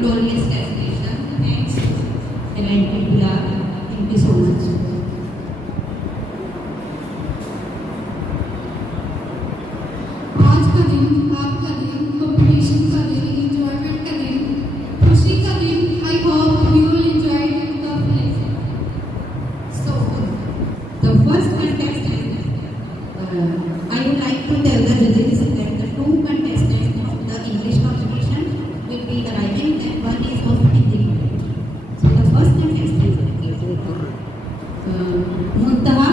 glorious destination. Thanks, Element Gulab. Thank you so much. आज का दिन आपका दिन कंपटीशन का दिन एंजॉयमेंट का दिन खुशी का दिन I hope you will enjoy the place So, the first contestant, I would like to tell the judges that the two contestants of the English competition will be arriving and one is of Hindi. So, the first contestant is Muntaha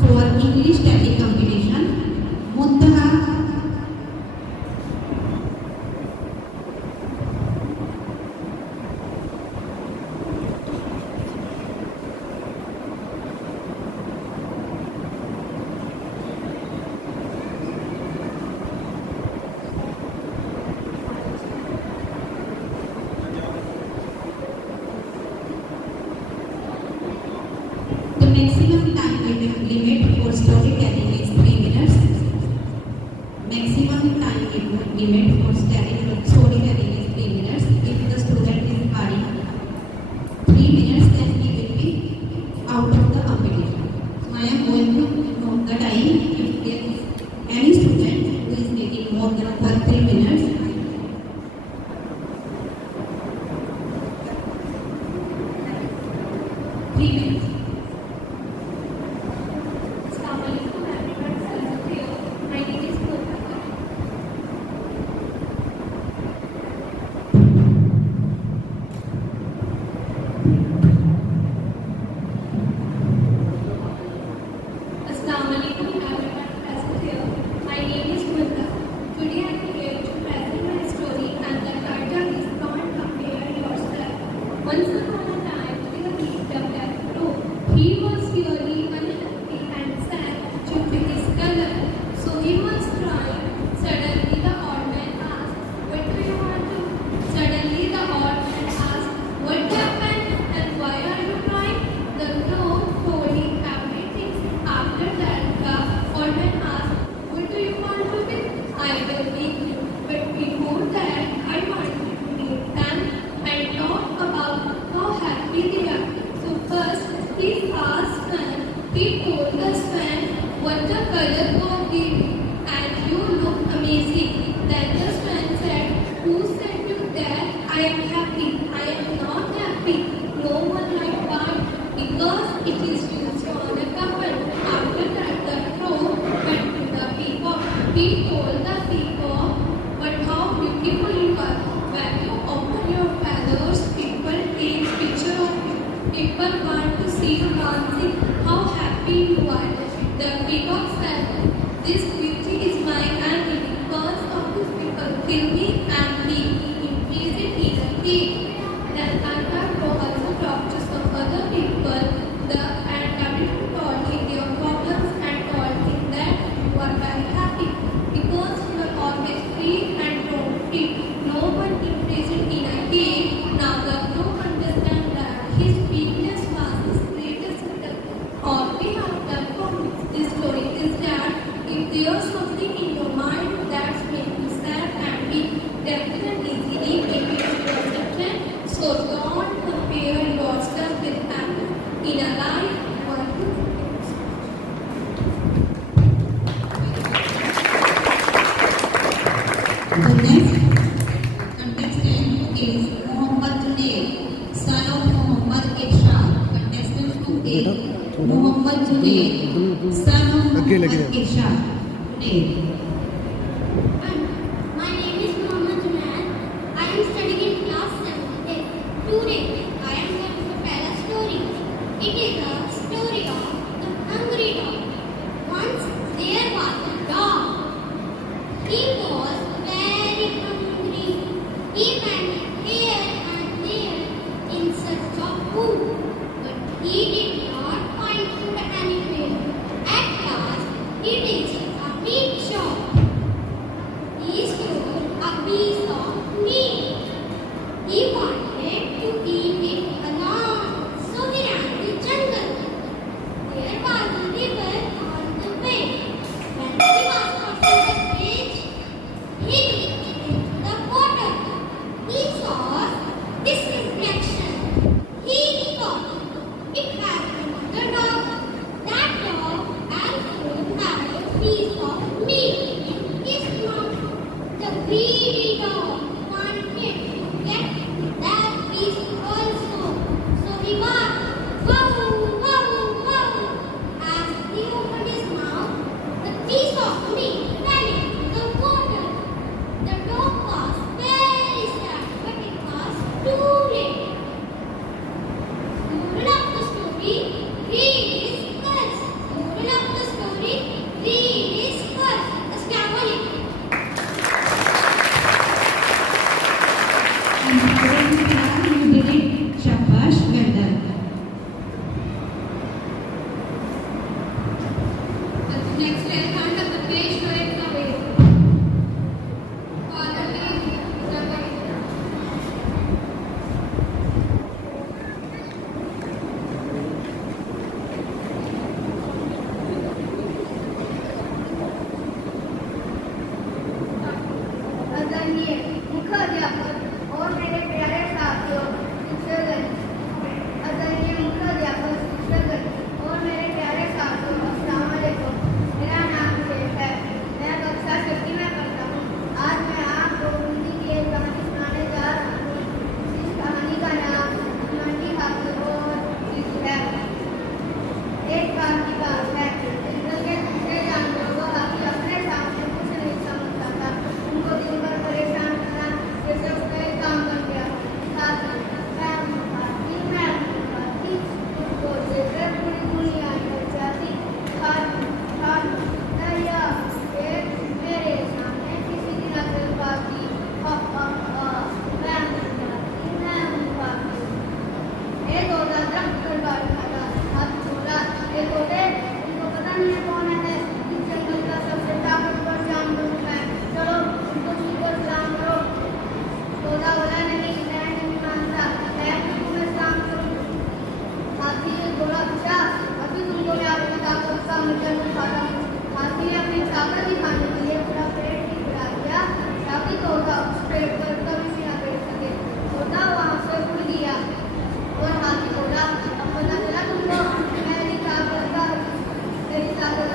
for English Tally competition. Muntaha. The maximum time limit for storytelling is 3 minutes. Maximum time limit for storytelling is 3 minutes. If the student is partying 3 minutes, then he will be out of the competition. So I am going to note the time. If there is any student who is taking more than 3 minutes, 3 minutes. Assalamualaikum everyone. My name is Muntaha. Assalamualaikum everyone present here. My name is Muntaha. Today I am here to present my story and the title is Don't Compare Yourself. Once upon a time, there lived a black crow. He was really unhappy and sad due to his color. So he was crying. Suddenly the old man asked, "What do you want to?" Suddenly the old man asked, "What happened and why are you crying?" The crow told him everything. After that, the old man asked, "What do you want to be?" "I will be you. But before that, I want you to meet them and talk about how happy they are. So first, please ask Sven." He told the Sven what the color code gave him, and you look amazing. Then the Sven said, "Who said you that I am happy? I am not happy. No one like that because it is used on a couple." After that, the crow went to the peacock. He told the peacock, "But how beautiful you are. When you open your feathers, people take picture of you. People want to see you dancing. How happy you are." The peacock said, "This beauty is my enemy. Because of this people kill me and leave me in prison in a cave." Then another crow also talked to some other people. And everyone told him their problems and told him that you are very happy because you are always free and roam free. No one imprisoned in a cave. Now the crow understand that his weakness was his greatest strength. All we have done from this story is that if there's something in your mind that's making you sad and weak, definitely easily make it perception. So don't compare yourself with them. In a life, what you The next contestant is Mohammad Junaid, son of Mohammad Irshad. Contestant 2A, Mohammad Junaid, son of Mohammad Irshad. Junaid. My name is Mohammad Junaid. I am studying in class 7A. Today, I am going to tell a story. It is a story of the hungry dog. Once there was a dog. He was very hungry. He went here and there in food, but he did not find food anywhere. At last, he reached a meat shop. He stole a piece of meat. He wanted to eat it alone, so he ran to the jungle. There was a river on the way. When he was crossing the bridge, he looked into the water. He saw this reflection. He thought it had another dog. That dog also had a piece of meat in his mouth. The greedy dog wanted to get that piece also. So he barked, wow, wow, wow. As he opened his mouth, the piece of meat fell into the water. The dog was very sad, but it was too late. Moral of the story: greed is curse. Moral of the story: greed is curse. Assalamu alaikum. I'm proud of you, Farah. You did it. Shabash, well done. Next, welcome to the page for it away. Father, आदरणीय मुख्य अध्यापक और मेरे प्यारे साथियों शिक्षकगण, आदरणीय मुख्य अध्यापक शिक्षकगण और मेरे प्यारे साथियों, अस्सलाम वालेकुम। मेरा नाम शेख है। मैं कक्षा 6 में पढ़ता हूँ। आज मैं आपको हिंदी की एक कहानी सुनाने जा रहा हूँ। इस कहानी का नाम मंडी हाथी और शिशु है। एक बार की बात है, जंगल के दूसरे जानवरों को हाथी अपने सामने कुछ नहीं समझता था। उनको दिन भर परेशान करना जैसे उसका एक काम बन गया। हाथी, मैं हूँ हाथी, तुमको देखकर पूरी दुनिया डर जाती। हाथी, दरिया एक मेरे सामने किसी दिन अकल बाकी। मैं हूँ हाथी। एक तोता दरख्त पर बैठा था। हाथी बोला, "ए तोते, तुमको पता नहीं है कौन है इस जंगल का सबसे ताकतवर जानवर है। चलो उनको छूकर सलाम करो।" तोता बोला, "नहीं, मैं नहीं मानता। मैं तुम्हें सलाम करूँ।" हाथी ने बोला, "अच्छा, अभी तुमको मैं अपनी ताकत का मतलब दिखाता हूँ।" हाथी ने अपनी ताकत दिखाने के लिए पूरा पेड़ ही गिरा दिया ताकि तोता उस पेड़ पर कभी भी न बैठ सके। तोता वहाँ से उड़ गया और हाथी बोला, "अब पता चला तुमको मेरी ताकत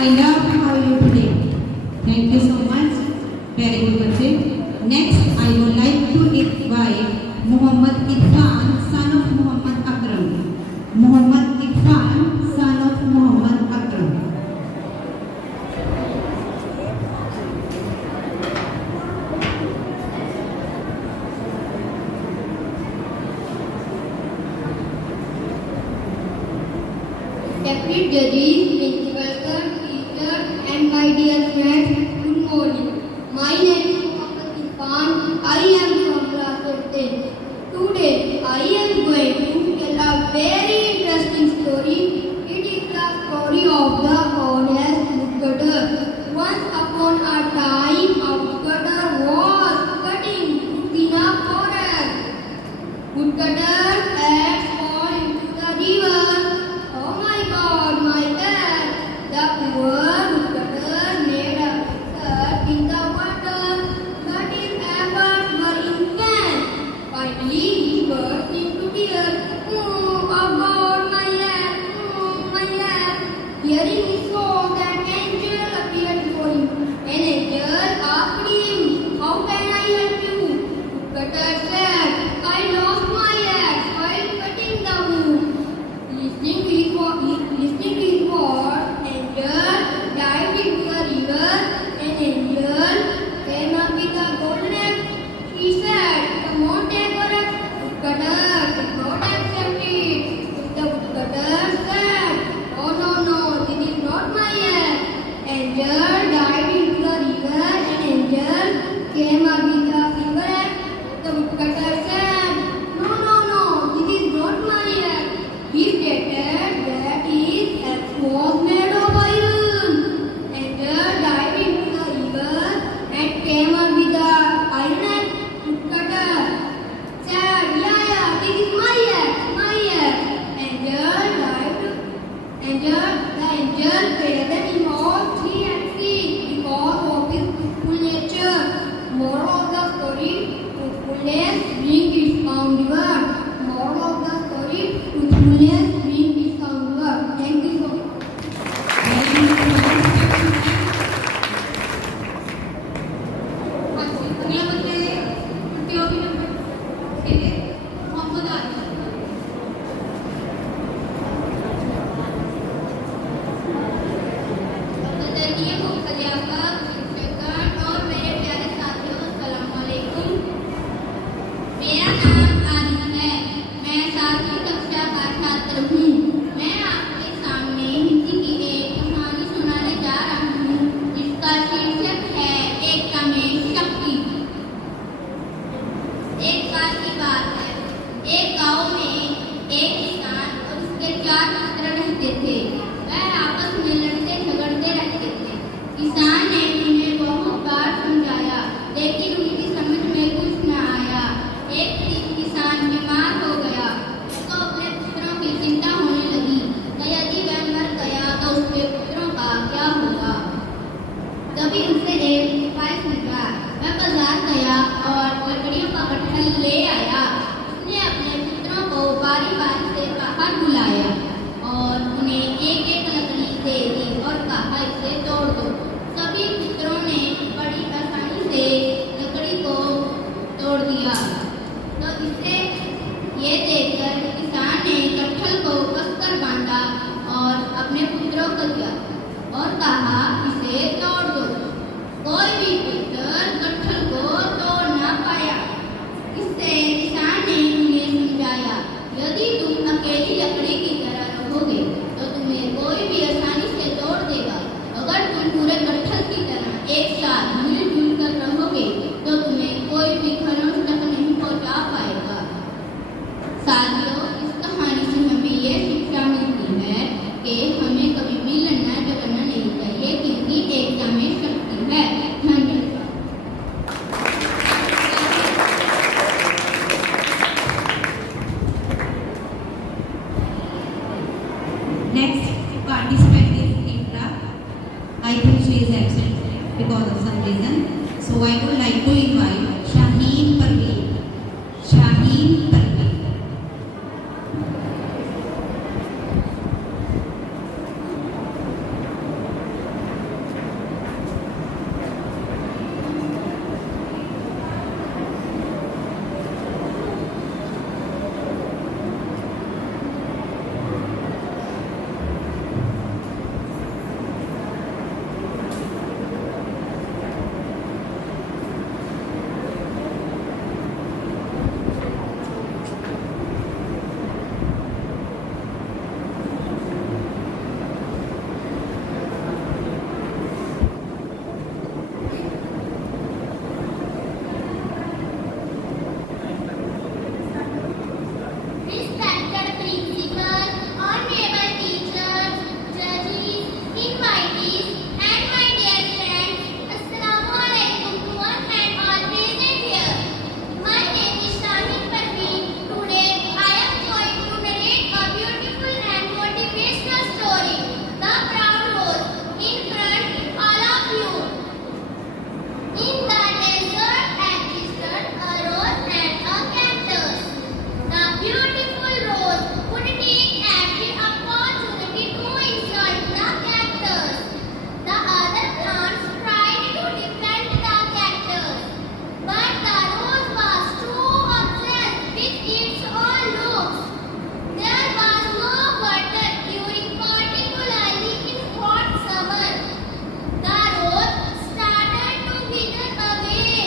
I love how you today. Thank you so much. Very good बच्चे. Next, I would like to invite Muhammad Irfan, son of Muhammad Akram. Muhammad Irfan, son of Muhammad Akram. Deputy judges, principal sir, teachers, and my dear friends, good morning. My name is Muhammad Irfan. I am from class 10. Today, I am going to tell a very interesting story. It is the story of the honest woodcutter. Once upon a time, a woodcutter was cutting wood in a forest. Woodcutter had fallen into the river. Oh my God, my dad! The poor woodcutter made a cut in the water, but his efforts were in vain. Finally, he burst into tears. Oh God, my leg! Oh, my leg! Hearing his song, an angel appeared before him. An angel asked him, "How can I help you?" Woodcutter said, "I lost my axe while cutting the wood." Listening to his words, angel dived into the river. An angel came up with a golden axe. He said, "Come on, take your axe." Woodcutter did not accept it. The woodcutter said, "Oh no, this is not my axe." Angel dived into the river. An angel came up with a silver axe. The woodcutter said, "No, this is not my axe." He stated that his axe was made of iron. Angel dived into the river and came up with the iron axe. Woodcutter said, "Yeah, this is my axe. The angel created him all 3 axes because of his truthful nature. Moral of the story: truthfulness brings its own reward. Moral of the story: truthfulness brings its own reward. Thank you so much. अगला बच्चे प्रतियोगी number खेले मोहम्मद आरिफ. आदरणीय मुख्याध्यापक, शिक्षकगण और मेरे प्यारे साथियों, अस्सलाम वालेकुम। मेरा नाम आरिफ है। मैं 7वीं कक्षा का छात्र हूँ। मैं आपके सामने हिंदी की एक कहानी सुनाने जा रहा हूँ जिसका शीर्षक है एकता में शक्ति। एक बार की बात है, एक गांव में एक किसान और उसके 4 पुत्र रहते थे। वह आपस में लड़ते झगड़ते रहते थे। किसान ने उन्हें बहुत बार समझाया, लेकिन उनकी समझ में कुछ न आया। एक दिन किसान बीमार हो गया। उसको अपने पुत्रों की चिंता होने लगी कि यदि वह मर गया तो उसके पुत्रों का क्या होगा। तभी उसे एक उपाय सूझा। वह बाजार गया और लकड़ियों का गट्ठल ले आया। उसने अपने पुत्रों को बारी बारी से बाहर बुलाया और उन्हें एक एक लकड़ी दे दी और कहा, इसे तोड़ दो। सभी पुत्रों ने बड़ी आसानी से लकड़ी को तोड़ दिया। तो इसे ये देखकर किसान ने गट्ठल को कसकर बांधा और अपने पुत्रों को दिया और कहा, इसे तोड़ दो। कोई भी पुत्र गट्ठल को तोड़ ना पाया। इससे किसान ने उन्हें समझाया, यदि तुम अकेली लकड़ी की तरह रहोगे तो तुम्हें कोई भी आसानी से तोड़ देगा। अगर तुम पूरे गट्ठल की तरह एक साथ मिलजुल कर रहोगे तो तुम्हें कोई भी खरोंच तक नहीं पहुंचा पाएगा। साथियों, इस कहानी से हमें ये शिक्षा मिलती है कि हमें कभी भी लड़ना झगड़ना नहीं चाहिए, क्योंकि एकता में शक्ति है। धन्यवाद। Next participant is Indra. I think she is absent because of some reason. So I would like to invite Shaheen Parveen. Shaheen Parveen. its own looks. There was no water during particularly in hot summer. The road started to wither away,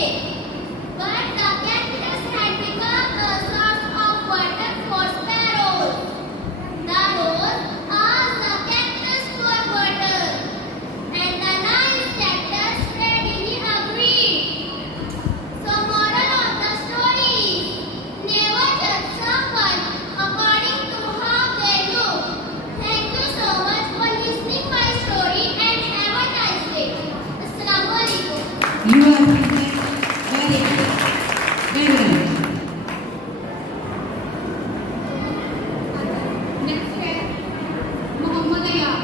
but the cactus had become a source of water for sparrows. The rose asked the cactus for water, and the nice cactus readily agreed. So moral of the story is, never judge someone according to how they look. Thank you so much for listening my story and have a nice day. Assalamualaikum. You are very good. Very well. Next है मोहम्मद अयाब.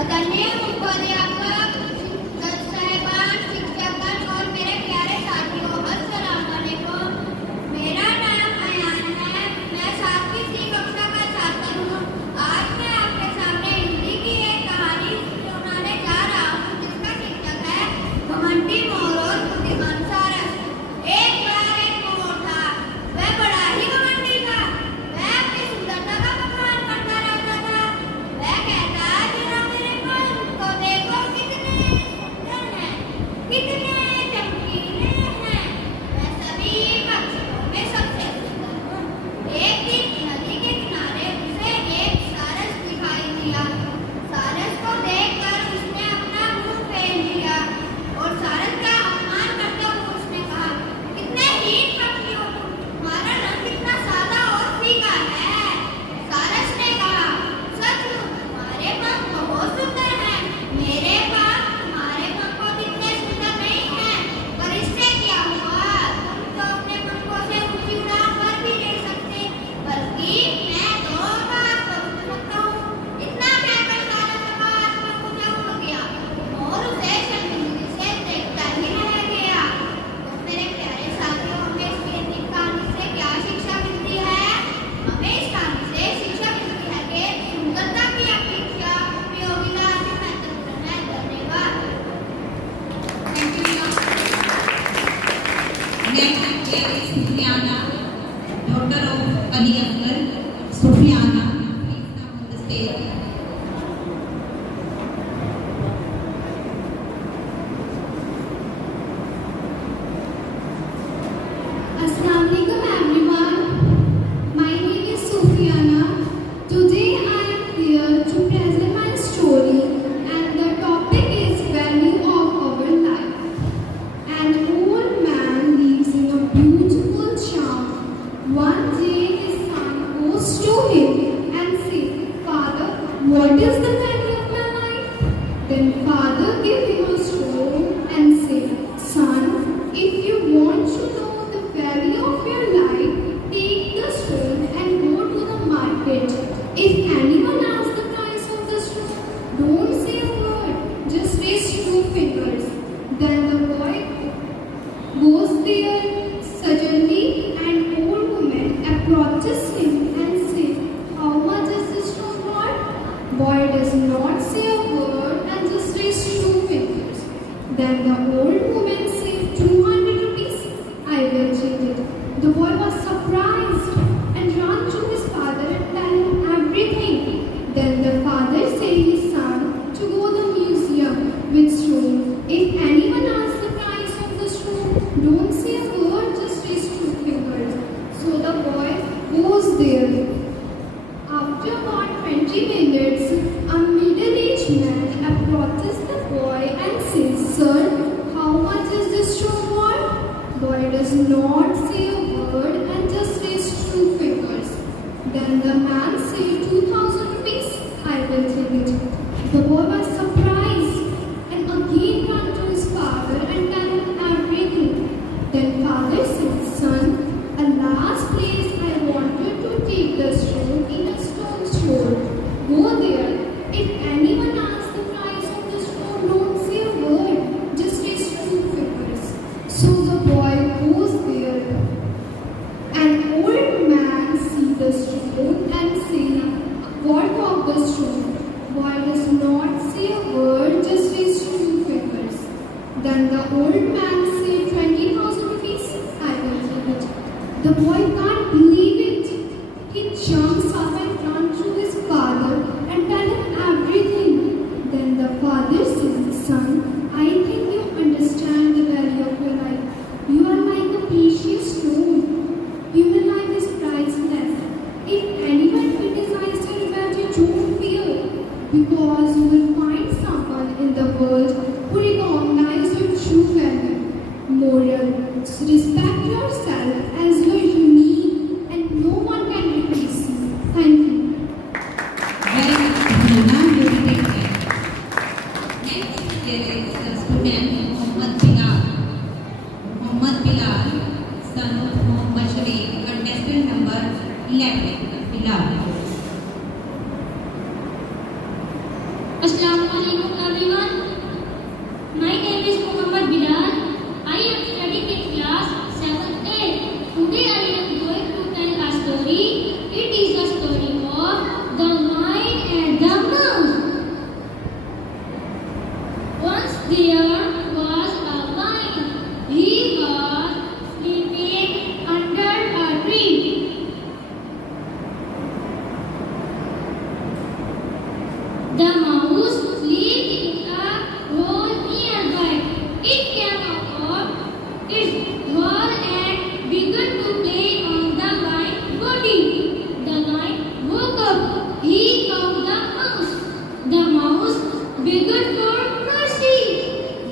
आदरणीय मुख्याध्यापक, जज साहिबान, शिक्षकगण और मेरे प्यारे साथियों, अस्सलाम वालेकुम। मेरा नाम अयान है। मैं 7वीं सी कक्षा का छात्र हूँ। आज मैं आपके सामने हिंदी की एक कहानी सुनाने जा रहा हूँ, जिसका शीर्षक है घमंडी मोर और बुद्धिमान सारस। एक बार एक मोर था। वह बड़ा ही घमंडी था। वह अपनी सुंदरता का बखान करता रहता था। वह कहता, जरा मेरे पंख को देखो, कितने सुंदर हैं, कितने चमकीले हैं। मैं सभी पक्षियों में सबसे सुंदर हूँ। एक दिन नदी के किनारे उसे एक सारस दिखाई दिया। सारस को देखकर उसने अपना मुंह फेर लिया और सारस का अपमान करते हुए उसने कहा, कितने हीन पक्षी हो तुम, तुम्हारा रंग कितना सादा और फीका है। सारस ने कहा, सचमुच तुम्हारे पंख बहुत सुंदर हैं। मेरे पंख तुम्हारे पंखों जितने सुंदर नहीं हैं, पर इससे क्या हुआ, तुम तो अपने पंखों से ऊंची उड़ान पर भी ले सकते, बल्कि मैं तो बात पर उड़ सकता हूँ। इतना कहकर सारस आकाश में ऊंचा उड़ गया और उसे शर्मिंदगी से देखता ही रह गया। तो मेरे प्यारे साथियों, हमें इस कहानी से क्या शिक्षा मिलती है? हमें इस कहानी से शिक्षा मिलती है कि सुंदरता की अपेक्षा उपयोगिता अधिक महत्वपूर्ण है। धन्यवाद। Thank you, Riya. Next is Sufiana, daughter of Ali Akbar. Sufiana, please come on the stage. Assalamualaikum everyone. My name is Sufiana. Today I am here to present my story, and the topic is value of our life. An old man lives in a beautiful town. One day his son goes to him and says, "Father, what is the value of my life?" Then father gives him a stone and says, "Son, if you want to know the value of your life, take the stone and go to the market. If anyone asks the price of the stone, don't say a word, just raise 2 fingers." Then the boy goes there. Suddenly, an old woman approaches him and says, "How much is this stone worth?" Boy does not say a word and just raise 2 fingers. Then the old woman says, 200 rupees. I will take it. The boy was surprised and ran to his father and tell him everything. Then the father said his son to go to the museum with stone. If anyone asks the price of the stone, don't say a word, just raise 2 fingers. So the boy goes there. After about 20 minutes, a middle-aged man approaches the boy and says, "Sir, how much is this stone worth?" Boy does not say a word and just raise 2 fingers. Then the man says, 2,000 rupees. I will take it. The boy was surprised and again ran to his father and tell him everything. Then father said, "Son, a last place I want you to take the stone in a stone store. Go there. If anyone asks the price of the stone, don't say a word. Just raise 2 fingers." So the boy goes there. An old man sees the stone and says, "What of the stone?" Boy does not student Muhammad Bilal, son of Muhammad Sharif, contestant number 11, Bilal. Assalamualaikum everyone. My name is Muhammad Bilal. I am studying in class 7A. Today I am going to tell a story. It is a story of the lion and the mouse. Once there was a lion. He was sleeping under a tree. The mouse lived in a hole nearby. It came out of its hole and began to play on the lion's body. The lion woke up. He caught the mouse. The mouse begged for mercy.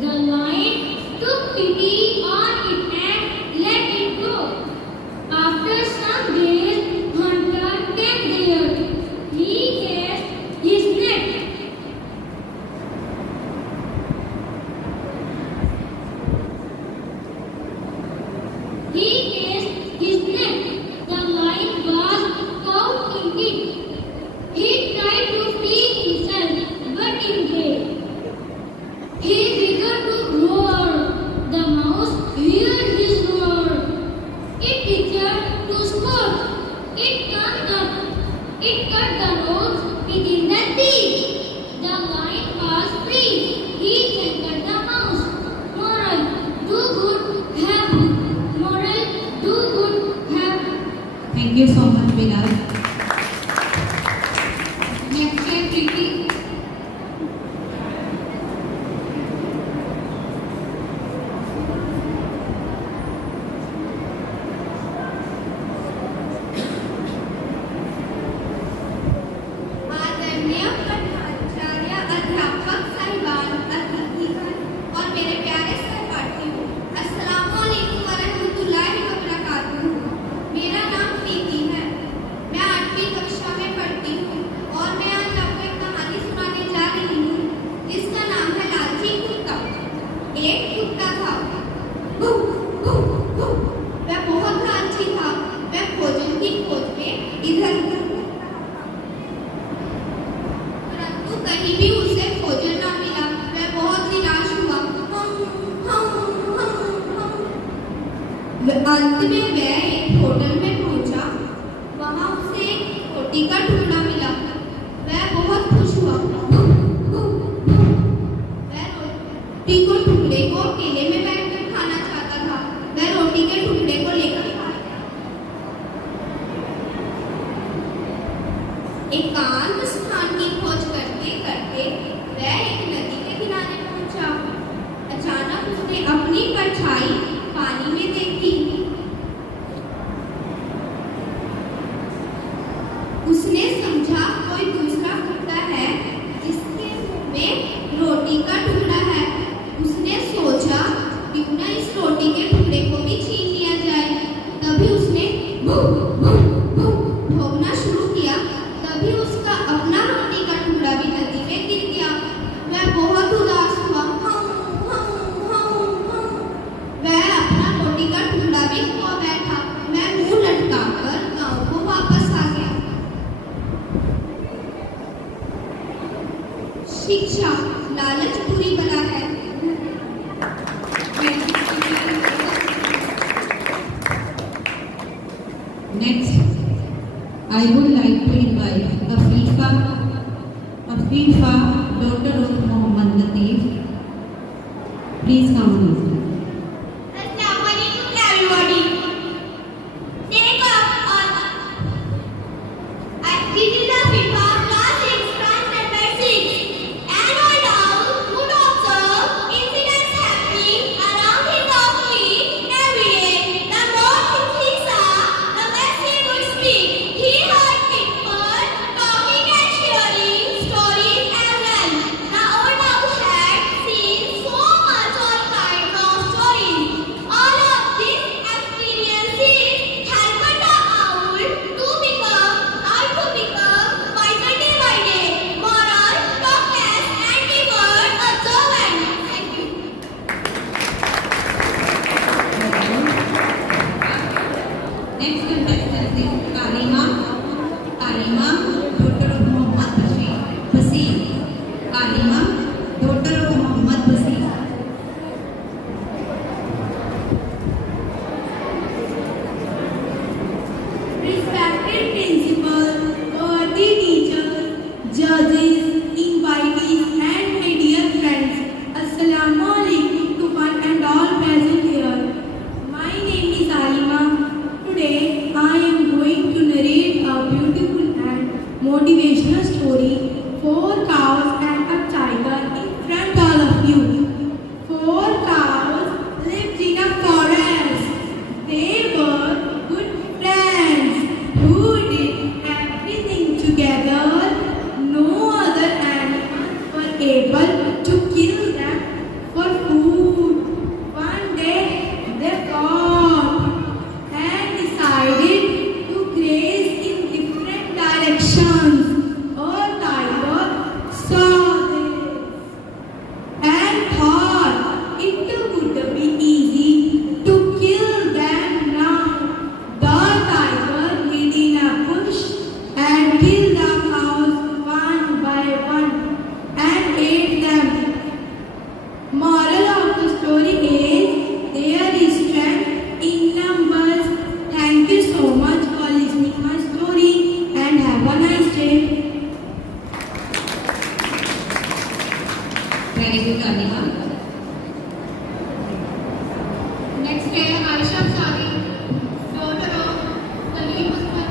The lion took pity on it and let it go. After some days, hunter came there. He cast his net. He cast his net. The lion was caught in it. He tried to free himself, but in vain. He began to roar. The mouse heard his roar. It began to scoff. It turned up. It cut the ropes within the teeth. The lion was free. He thanked the mouse. Moral: do good, have good. Moral: do good, have good. Thank you so much, Bilal. Next है प्रीति. आदरणीय प्रधानाचार्य, अध्यापक साहिबान, अतिथिगण और मेरे प्यारे सहपाठियों, अस्सलाम वालेकुम वरहमतुल्लाहि वबरकातुहू। मेरा नाम प्रीति है। मैं 8वीं कक्षा में पढ़ती हूँ और मैं आज आपको एक कहानी सुनाने जा रही हूँ जिसका नाम है लालची कुत्ता। एक कुत्ता था। भू, भू, भू। वह बहुत लालची था। वह भोजन की खोज में इधर उधर परंतु कहीं भी उसे भोजन न मिला। वह बहुत निराश हुआ। अंत में वह एक होटल में पहुंचा। वहां उसे एक रोटी का टुकड़ा मिला। वह बहुत खुश हुआ। वह रोटी को टुकड़े को अकेले में बैठकर खाना चाहता था। वह रोटी के टुकड़े को लेकर एकांत स्थान की खोज करते करते वह एक नदी के किनारे पहुंचा। अचानक उसने अपनी परछाई पानी में देखी। उसने समझा कोई दूसरा कुत्ता है जिसके मुंह में रोटी का टुकड़ा है। उसने सोचा क्यों न इस रोटी के टुकड़े को भी छीन लिया जाए। तभी उसने भू, भू, भू भौंकना शुरू किया। तभी उसका अपना रोटी का टुकड़ा भी नदी में गिर गया। वह बहुत उदास हुआ। वह अपना रोटी का टुकड़ा भी खो बैठा। वह मुंह लटकाकर गांव को वापस आ गया। शिक्षा: लालच बुरी बला है। Next, I would like to invite Afifa, daughter of Muhammad Latif. Please come on. Assalamualaikum everybody. Take up on. This is the FIFA class 6 branch number 6. And I now would observe incidents happening around his office every day. The more things he saw, the less he would speak. He heard people talking and sharing stories as well. daughter of Muhammad Basir. Respected principal, worthy teachers, judges, invitees, and my dear friends, Assalamu alaikum to one and all present here. My name is Alima. Today I am going to narrate a beautiful and motivational story, Four Cows and a Tiger, in front all of you. Four cows lived in a forest. They were good friends who did everything together. No other animals were able to kill them for food. One day they fought and decided to graze in different directions. A tiger saw this and thought it would be easy to kill them now. The tiger hid in a bush and killed the cows one by one and ate them. Moral of the story is there is strength in numbers. Thank you so much for listening my story and have a nice day. Very good, Alima. Next है आयशा शादी, daughter of Salim Akhtar.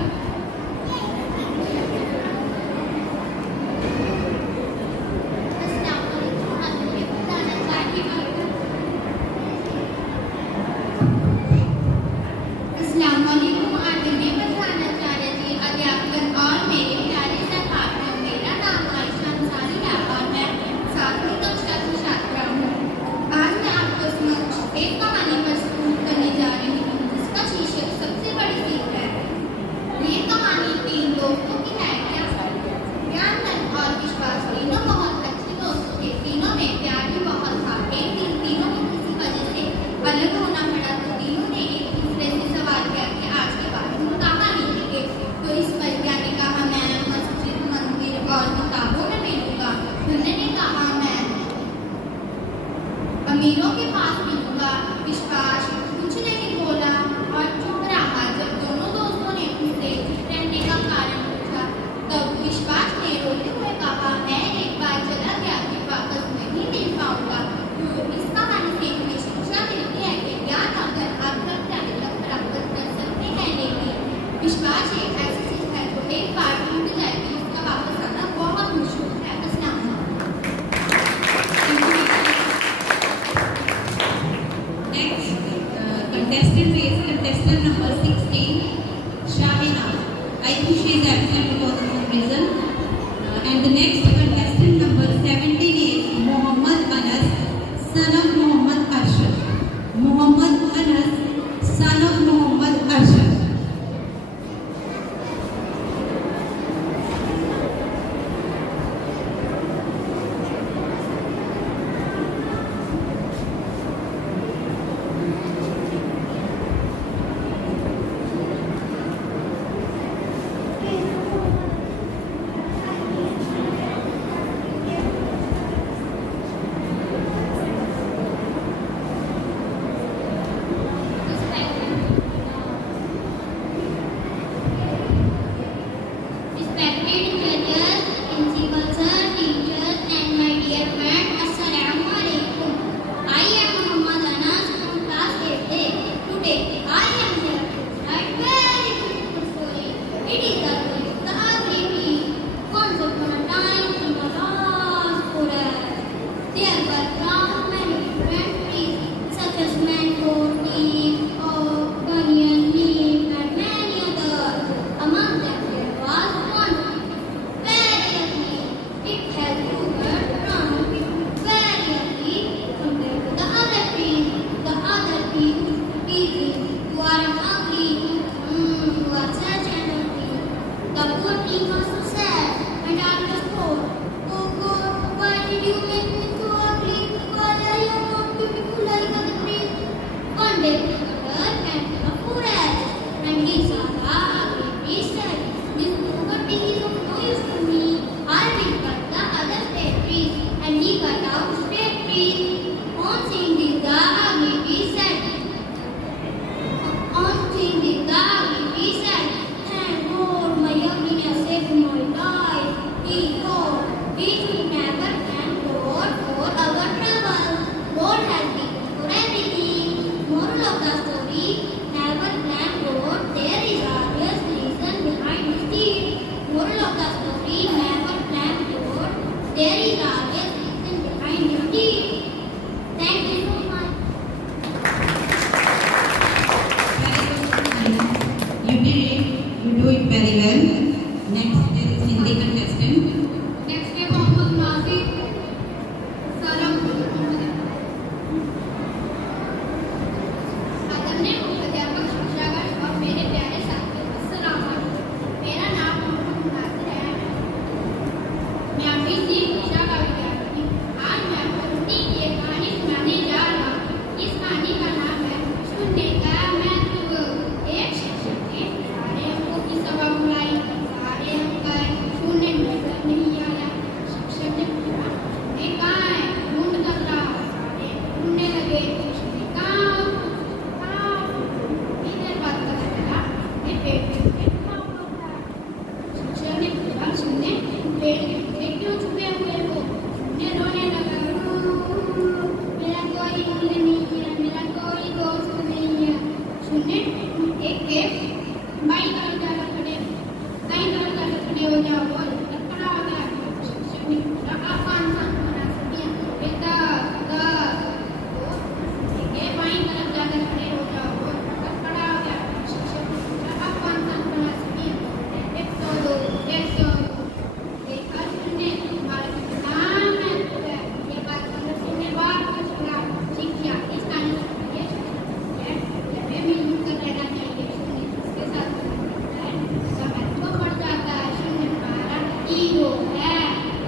अस्सलामुअलैकुम आदरणीय प्रधानाचार्य जी, अध्यापक और मेरे प्यारे सहपाठियों, मेरा नाम आयशा अंसारी है और मैं 7वीं कक्षा की छात्रा हूँ। आज मैं आपको समक्ष एक कहानी प्रस्तुत करने जा रही हूँ जिसका शीर्षक सबसे बड़ी सीख है। ये कहानी 3 दोस्तों की है। ज्ञानधन और विश्वास तीनों बहुत अच्छे दोस्त थे। तीनों में प्यार भी बहुत था। एक दिन तीनों को किसी वजह से अलग होना पड़ा तो तीनों ने एक दूसरे से सवाल किया कि आज के बाद हम कहाँ मिलेंगे। तो इस पर ने कहा मैं मस्जिद, मंदिर और किताबों में मिलूंगा। दुल्हन ने कहा मैं अमीरों के पास मिलूंगा। विश्वास कुछ नहीं बोला और चुप रहा। जब दोनों दोस्तों ने उससे चुप रहने का कारण पूछा तब विश्वास ने रोते हुए कहा मैं एक बार चला गया कि वापस नहीं मिल पाऊंगा। तो इस कहानी से हमें शिक्षा मिलती है कि ज्ञान अगर आप तक चाहे तक प्राप्त कर सकते हैं, लेकिन विश्वास एक ऐसी चीज है जो एक बार टूट जाए तो उसका वापस आना बहुत मुश्किल है। अस्सलाम वालेकुम। Next, tree. On seeing this, the ugly tree said, On seeing this, the ugly tree said, Thank God, my ugliness saved my life. He thought we should never thank God for our trouble. God has been for everything. Moral of the story, never thank God. There is always reason behind misdeed. Moral of the story, never thank God. There is always reason behind misdeed. Thank you so much. You did it. You do it very well. Next is Hindi contestant. Next है मोहम्मद नासिर सलाम आदरणीय अध्यापक शिक्षागण और मेरे प्यारे साथियों, अस्सलाम वालेकुम। मेरा नाम मोहम्मद नासिर है। मैं अभी सी कक्षा का विद्यार्थी हूँ। आज मैं आपको हिंदी की एक कहानी सुनाने जा रहा हूँ। इस कहानी का नाम है सुनने का महत्व। एक शिक्षक ने सारे अंकों की सभा बुलाई। सारे अंक आए, शून्य नजर नहीं आया। शिक्षक ने पूछा, "शून्य कहाँ है?" ढूंढ कर रहा। सारे ढूंढने लगे, "शून्य कहाँ हो?" इधर बात पता चला, ये पेड़ के नीचे छुपा हुआ था। शिक्षक ने पूछा, "शून्य, पेड़ के नीचे क्यों छुपे हुए हो?" शून्य रोने लगा, मेरा कोई मूल्य नहीं है, मेरा कोई दोस्त नहीं है। शून्य एक बाई तरफ जाकर खड़े, दाई तरफ जाकर खड़े हो जाओ, बोल खड़ा हो गया। शिक्षक ने पूछा, "आप कौन सा बना सकती हैं?" बेटा के बाई तरफ जाकर खड़े हो जाओ, बोल खड़ा हो गया। शिक्षक ने पूछा, "आप कौन सा बना सकती हैं?" 102 102। देखा शून्य तुम्हारे कितना महत्व है। ये बात सुनकर शून्य बात पर चला। शिक्षा इस कहानी से ये है, हमें मिलजुल कर रहना चाहिए। शून्य इसके साथ है, इसका महत्व बढ़ जाता है। शून्य हमारा हीरो है।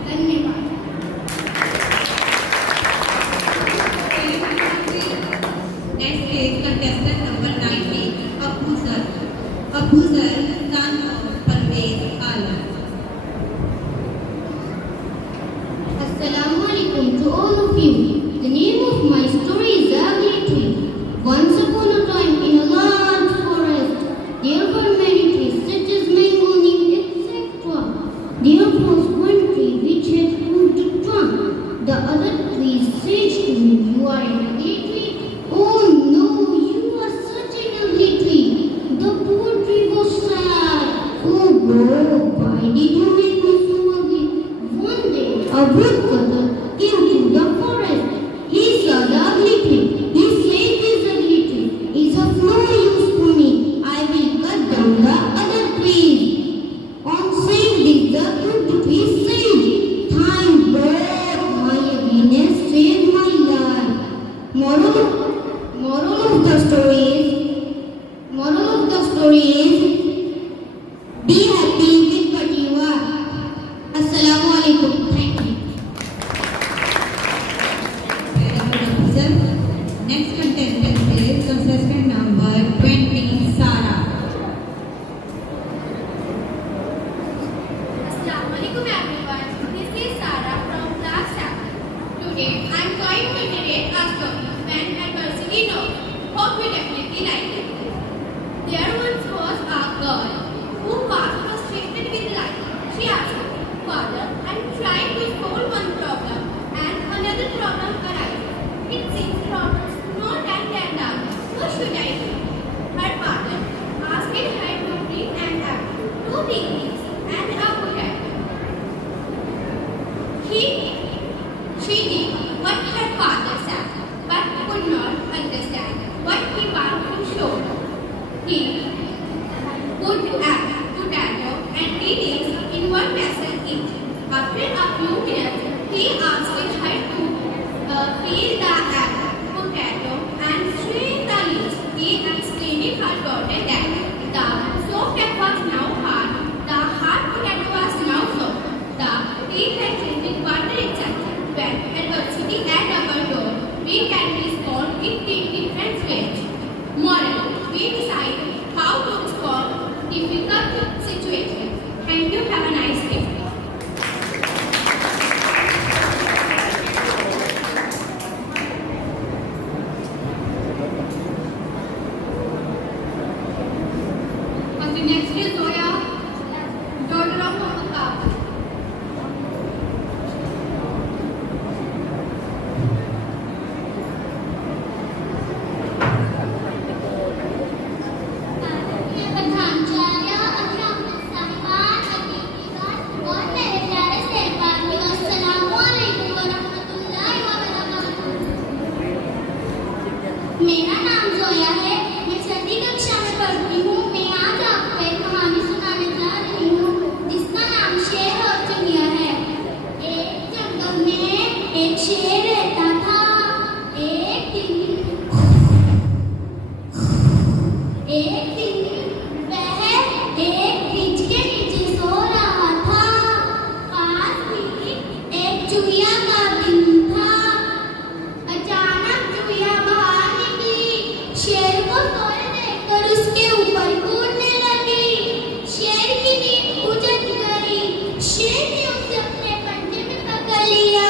धन्यवाद। Next is contestant number 90, Abu Sir. Abu Sir, son of Parvez Alam. Assalamualaikum to all of you. The name of my story is The Ugly Tree. Once upon a time in a large forest, there were many trees such as mango, neem, etc. There was one tree which had good trunk. The other trees said to him, "You are an ugly tree." "Oh no, you are such an ugly tree." The poor tree was sad. "Oh God, why did you make me so ugly?" One day, a woodcutter came to the forest. He saw the ugly tree. He said, "This ugly tree is of no use to me. I will cut down the other trees." On saying this, the good tree said, "Thank God, my ugliness saved my life." Moral of the story is, be happy with what you are. Assalamu alaikum. Thank you. Very good, Abu Sir. Next contestant is contestant number 20, Sara. Assalamualaikum everyone. This is Sarah from class 7. Today I am going to narrate a story when adversity knows. Hope you definitely like it. There once was a girl who was frustrated with life. She asked her father and tried to solve one problem and another problem arises. It seems problems not and down. What should I do? Her father asked her to bring an apple, 2 degrees and a potato. She did what her father said, but could not understand what he wanted to show. He put apple, potato, and degrees in one vessel each. After a few minutes, he asked her to peel the apple, potato, and strain the leaves. He explained her daughter that the soft apple was now hard, the hard potato was now soft, the tea had changed water itself. When adversity at our door, we can respond in different ways. Moral, we decide how to respond to difficult situations. Thank you. Have a nice day. मेरा नाम जोया है। मैं 6वीं कक्षा में पढ़ती हूँ। मैं आज आपको एक कहानी सुनाने जा रही हूँ जिसका नाम शेर और चिड़िया है। एक जंगल में एक शेर रहता था। एक दिन वह एक वृक्ष के नीचे सो रहा था। पास ही एक चुहिया का दिन था। अचानक चुहिया बाहर निकली। शेर को सोए देखकर उसके ऊपर कूदने लगी। शेर की नींद उजड़ गई। शेर ने उसे अपने पंजे में पकड़ लिया।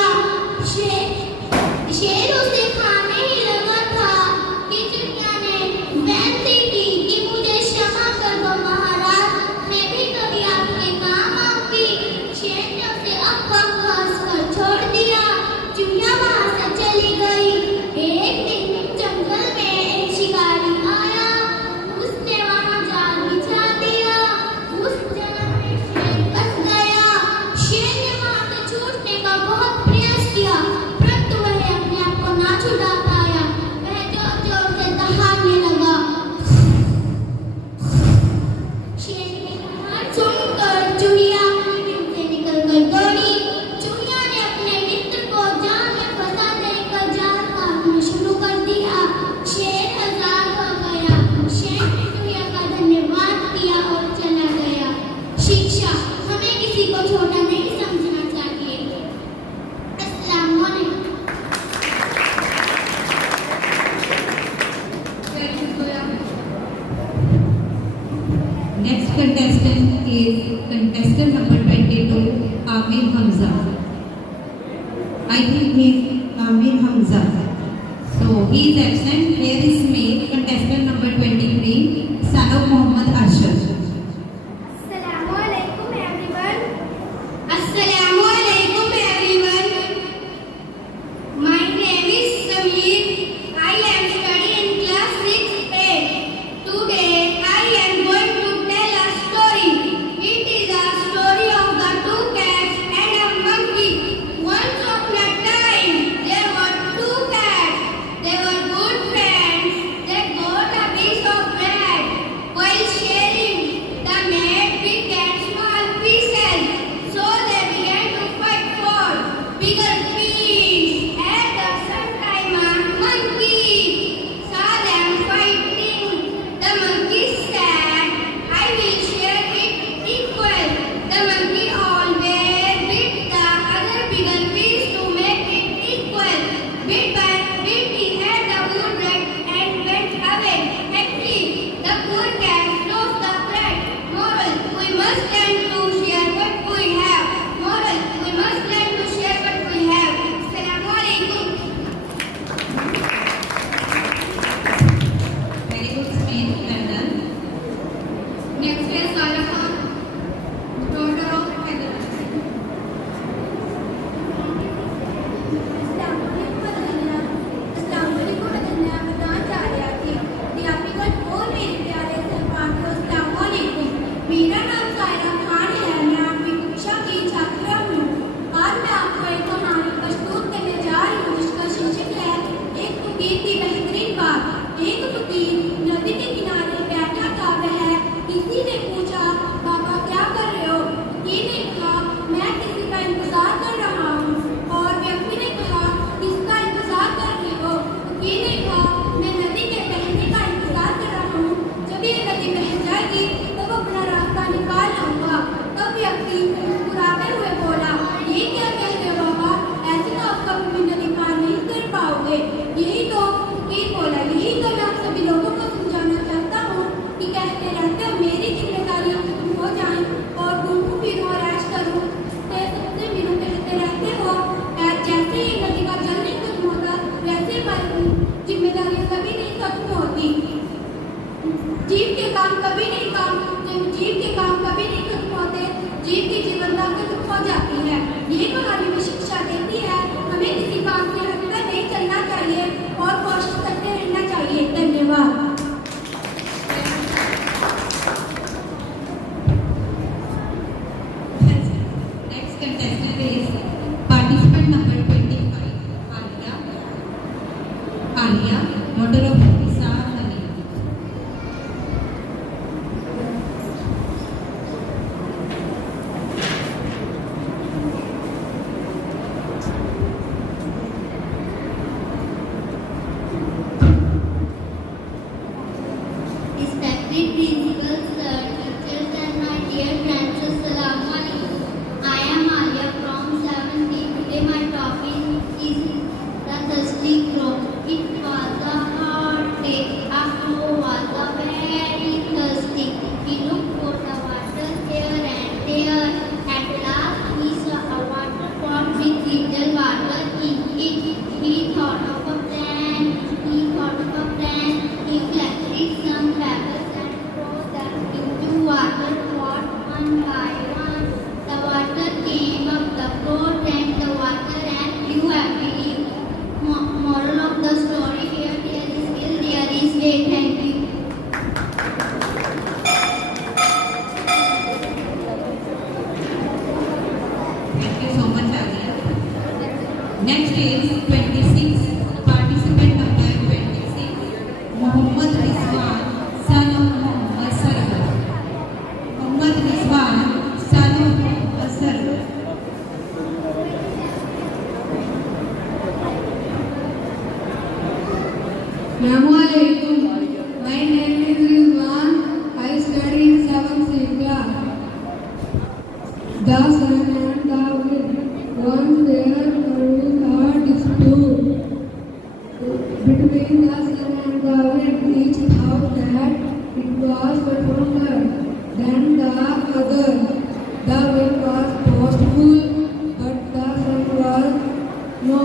शेर उसे खाने ही लगा था कि चुहिया ने विनती की कि मुझे क्षमा कर दो महाराज, मैं भी कभी आपके काम आऊंगी। शेर ने उसे हंसकर छोड़ दिया। चुहिया वहां से चली गई। एक दिन जंगल में एक शिकारी आया। उसने वहां जाल बिछा दिया। उस जगह में शेर फंस गया। शेर ने वहां से छूटने का बहुत प्रयास किया, परंतु वह अपने आप को ना छुड़ा पाया। वह जोर जोर से दहाड़ने लगा। शेर की आवाज सुनकर चुहिया अपने दिन से निकलकर दौड़ी। चुहिया ने अपने मित्र को जाल में फंसा देकर जाल काटना शुरू कर दिया। शेर आजाद हो गया। शेर ने चुहिया का धन्यवाद किया और चला गया। शिक्षा: हमें किसी को छोटा नहीं समझना चाहिए। अस्सलाम वालेकुम। Next contestant is contestant number 22, Amir Hamza. I think he is Amir Hamza. So he is absent. Here is male contestant number 23, Salom Muhammad Arshad. Assalamualaikum everyone. Assalamualaikum everyone. My name is Samir. I am studying in class 6A. Today I am going to tell a story. It is a story of the two cats and a monkey. Once upon a time there were two cats. They were good friends. They got a piece of bread. While sharing, the mate began small pieces. So they began to fight for bigger piece. At the same time, a monkey saw them fighting. The monkey said, "I will share it equal." The monkey always beat the other bigger piece to make it equal. Bit by bit, he had the good bread and went away happily. The poor cat lost the bread. Moral: we must learn to share what we have. Moral: we must learn to share what we have. Assalamualaikum. Very good, Smith. Well done. Next is Sarah Khan, daughter of Hyderabad. मेरा नाम सायरा खान है। मैं 8वीं कक्षा की छात्रा हूँ। आज मैं आपको एक कहानी प्रस्तुत करने जा रही हूँ जिसका शीर्षक है एक फकीर की बेहतरीन बात। एक फकीर नदी के किनारे बैठा था। वह किसी ने पूछा, "बाबा क्या कर रहे हो?" फकीर ने कहा, "मैं किसी का इंतजार कर रहा हूँ।" और व्यक्ति ने कहा, "किसका इंतजार कर रहे हो?" फकीर ने कहा, "मैं नदी के बहने का इंतजार कर रहा हूँ। जब ये नदी बह जाएगी तब अपना रास्ता निकाल लाऊंगा।" तब व्यक्ति मुस्कुराते हुए बोला, "ये क्या कहते हो बाबा? ऐसे तो आप कभी भी नदी पार नहीं कर पाओगे।" यही तो फकीर बोला, "यही तो मैं आप सभी लोगों को समझाना चाहता हूँ कि कहते रहते हो मेरी जिम्मेदारियां खत्म हो जाएं और घूमूं फिरूं और ऐश करूं। तो सबसे मिलूं कहते रहते हो। जैसे ही नदी का जल नहीं खत्म होता वैसे हमारी जिम्मेदारियां कभी नहीं खत्म होती। जीव के काम कभी नहीं खत्म होते। जीव की जीवन खत्म हो जाती है। ये कहानी में शिक्षा देती है हमें किसी काम से हटकर नहीं चलना चाहिए और कोशिश करते रहना चाहिए। धन्यवाद। Next contestant is participant number 25, Alia. daughter of Isaac Ali. Respected principals, sir, teachers, and my dear friends, Assalamu alaikum. I am Alia from 7th D. Today my topic is the thirsty crow. It was a hot day. A crow was a very thirsty. He looked for the water here and there. At last he saw a water pot with little water in it. He thought of a plan. He collected some pebbles and threw them into water pot one by one. The water came up the floor, drank the water and flew happily. Moral of the story: here there is will, there is way. Thank you. Thank you so much, Alia. Next is 26, participant number 26, Muhammad Rizwan, son of Muhammad Sarwar. Muhammad Rizwan, son of Muhammad Sarwar. Assalamualaikum. My name is Rizwan. I study in 7th C class. The sun and the wind. Once there arose a dispute between the sun and the wind. Each thought that it was stronger than the other. The wind was boastful, but the sun was no.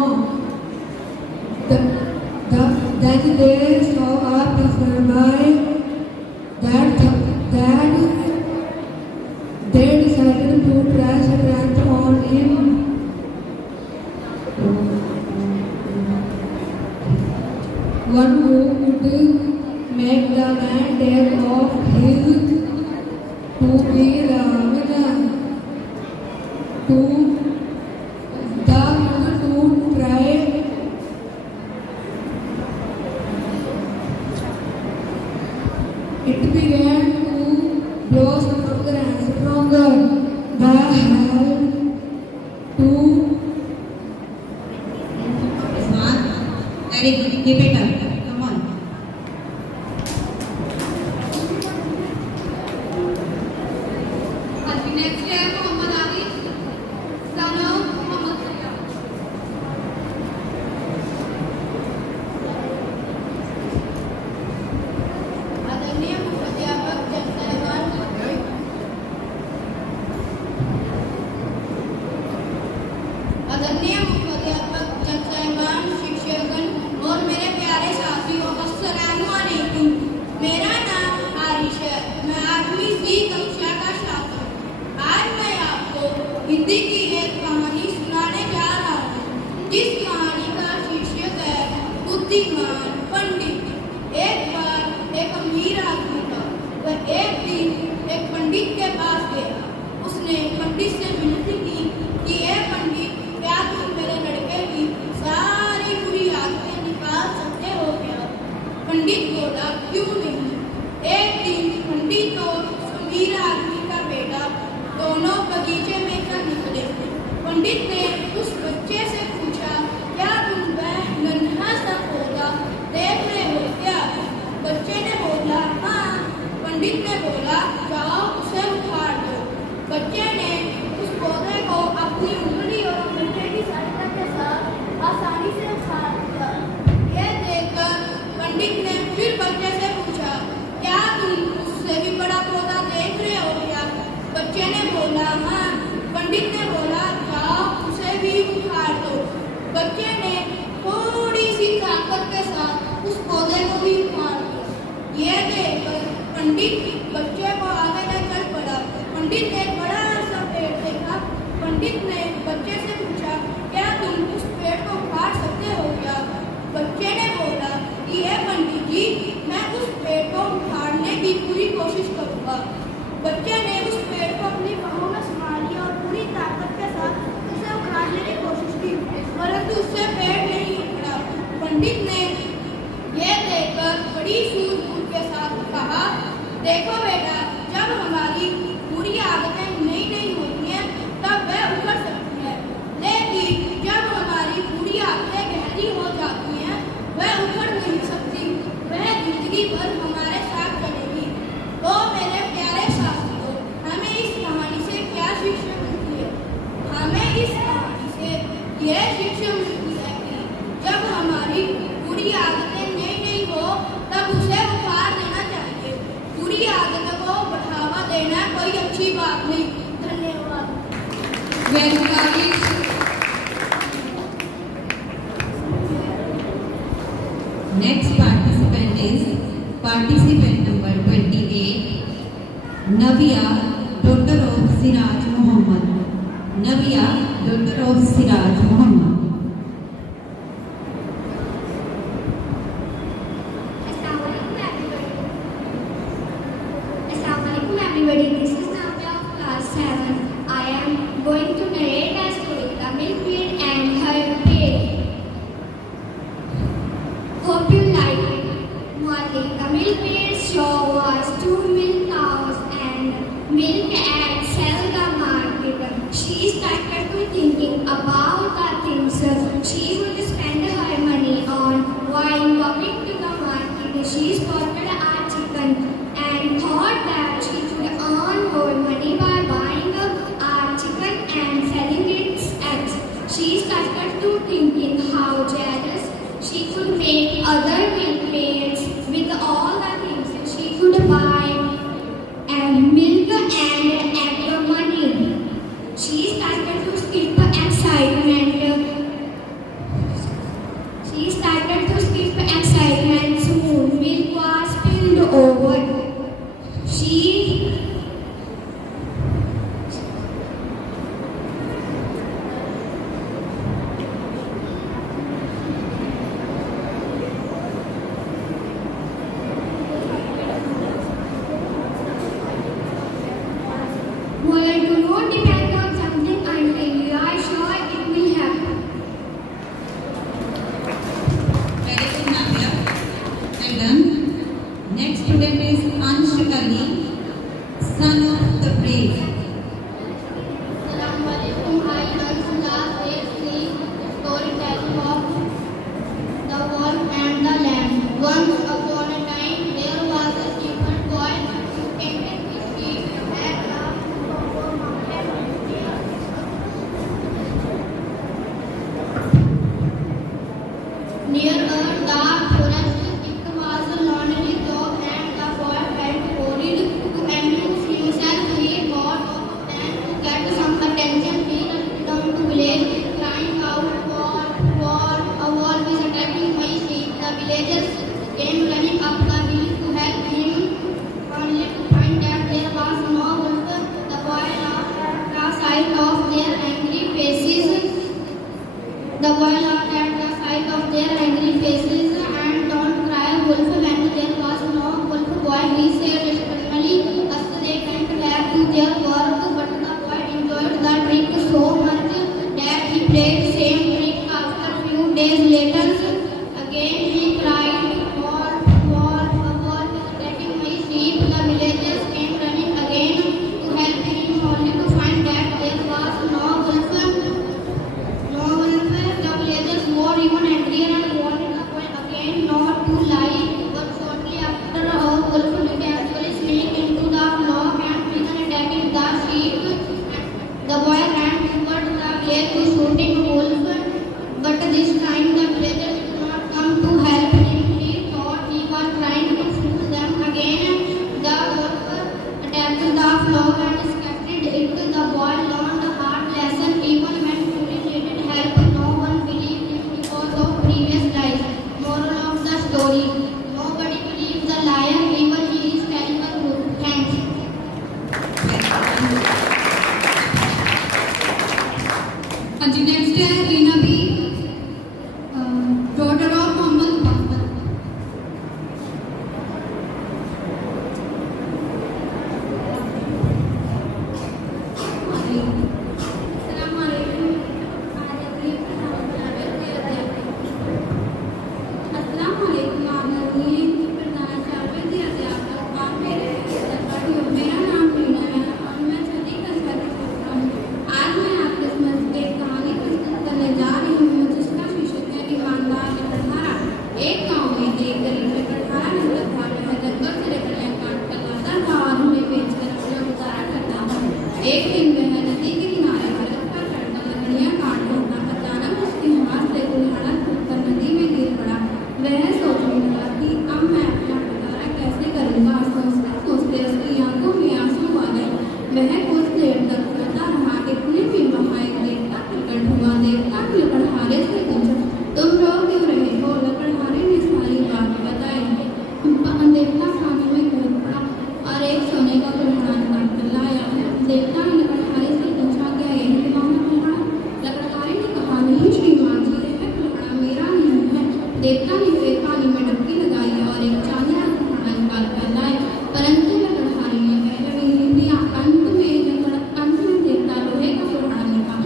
Then they saw a passerby that they decided to try strength on him. One who could make the man take off his to be Ravana. To try. It began to blow stronger and stronger. The hell to Rizwan, very good. Keep it up. Come on. Next है Mohammad Arif, son of Mohammad Syed. आदरणीय मुख्याध्यापक जज साहिबान, शिक्षकगण और मेरे प्यारे साथियों, अस्सलामु अलैकुम. मेरा नाम आरिश है. मैं 8वीं C कक्षा का छात्र हूँ. आज मैं आपको हिंदी की एक कहानी सुनाने जा रहा हूँ, जिस कहानी का शीर्षक है बुद्धिमान पंडित. एक बार एक अमीर आदमी था. वह एक दिन एक पंडित के पास गया. उसने पंडित से विनती की कि ए पंडित, क्या तुम मेरे लड़के की सारी बुरी आदतें निकाल सकते हो क्या? पंडित बोला, क्यों नहीं. एक दिन पंडित और अमीर आदमी का बेटा दोनों बगीचे में चल निकले. पंडित ने उस बच्चे से पूछा, क्या तुम वह नन्हा सा पौधा देख रहे हो क्या? बच्चे ने बोला, हाँ. पंडित ने बोला, जाओ उसे उखाड़ दो. बच्चे ने उस पौधे को अपनी उंगली और अंगूठे की सहायता के साथ आसानी से उखाड़ दिया. यह देखकर पंडित ने फिर बच्चे से पूछा, क्या तुम उससे भी बड़ा पौधा देख रहे हो क्या? बच्चे ने बोला, हाँ. पंडित ने बोला, जाओ उसे भी उखाड़ दो. बच्चे ने थोड़ी सी ताकत के साथ उस पौधे को भी उखाड़ दिया. यह देखकर पंडित बच्चे को आगे लेकर पड़ा. पंडित ने बड़ा सा पेड़ देखा. पंडित ने बच्चे से पूछा, क्या तुम उस पेड़ को उखाड़ सकते हो क्या? बच्चे ने बोला कि ये पंडित जी, मैं उस पेड़ को उखाड़ने की पूरी कोशिश करूंगा. बच्चे ने उस पेड़ को अपनी बाहों में संभाल लिया और पूरी ताकत के साथ उसे उखाड़ने की कोशिश की, परंतु उससे पेड़ नहीं उखड़ा. पंडित ने यह देखो बेटा, जब हमारी बुरी आदतें नई नई होती हैं तब वह उखड़ सकती है, लेकिन जब हमारी बुरी आदतें गहरी हो जाती हैं वह उखड़ नहीं सकती, वह जिंदगी भर हमारे साथ चलेगी। तो मेरे प्यारे साथियों, हमें इस कहानी से क्या शिक्षा मिलती है? हमें इस कहानी से यह शिक्षा मिलती है कि जब हमारी बुरी आदतें नई नई हो तब उसे उखाड़ देना चाहिए। बुरी आदतों को बढ़ावा देना कोई अच्छी बात नहीं। धन्यवाद। Next participant is participant number 28, Navia, daughter of Siraj Muhammad. Navia, daughter of Siraj Muhammad. Assalamualaikum everybody. This is Navya of class 7. I am going to narrate a story, The Milkmaid and Her Pig. Hope you like it. One day, the milkmaid's show was 2 milk cows and milk at sell the market. She started to thinking about the things she would spend her money on while walking to the market. She spotted a chicken and thought that she could earn more money by buying a chicken and selling its eggs. She started to thinking how jealous she could make other milkmaids with all the things she could buy and milk and egg money. She started to skip excitement. Soon milk was spilled over. She Well, do not depend on something until you are sure it will happen. Very good, Navya. Well done. Next student is Ansh Ali, son of the brave. Assalamualaikum. I am class 8C, storytelling of the wolf and the lamb. Once upon a time, there was a shepherd boy who tended his sheep at a mountain near a dark forest. It was a lonely job and the boy felt worried to amuse himself. He got up and to get some attention. He rushed down to village, crying out, "Wolf, a wolf is attacking my sheep." The villagers came running up the hill to help him, only to find that there was no wolf. The boy laughed at the sight of their angry faces. The boy laughed at the sight of their angry faces. एक दिन वह नदी के किनारे सड़क पर चढ़कर लकड़ियां काट रहा था। अचानक उसके हाथ से कुल्हाड़ा छूटकर नदी में गिर पड़ा। वह सोचने लगा कि अब मैं अपना गुजारा कैसे करूंगा। सोचते सोचते उसकी आंखों में आंसू आ गए। वह कुछ देर तक सोचता रहा। इतने में वहां एक देवता प्रकट हुआ। देवता ने लकड़हारे से पूछा, तुम रो क्यों रहे हो? लकड़हारे ने सारी बात बताई। देवता पानी में कूद पड़ा और एक सोने का कुल्हाड़ा निकाल कर लाया। देवता ने लकड़हारे से पूछा, क्या यही तुम्हारा कुल्हाड़ा? लकड़हारे ने कहा, नहीं श्रीमान जी, यह कुल्हाड़ा मेरा नहीं है। देवता ने फिर पानी में डुबकी लगाई और एक चांदी का कुल्हाड़ा निकाल कर लाया। परंतु लकड़हारे ने पहले नहीं लिया। अंत में देवता लोहे का कुल्हाड़ा निकाल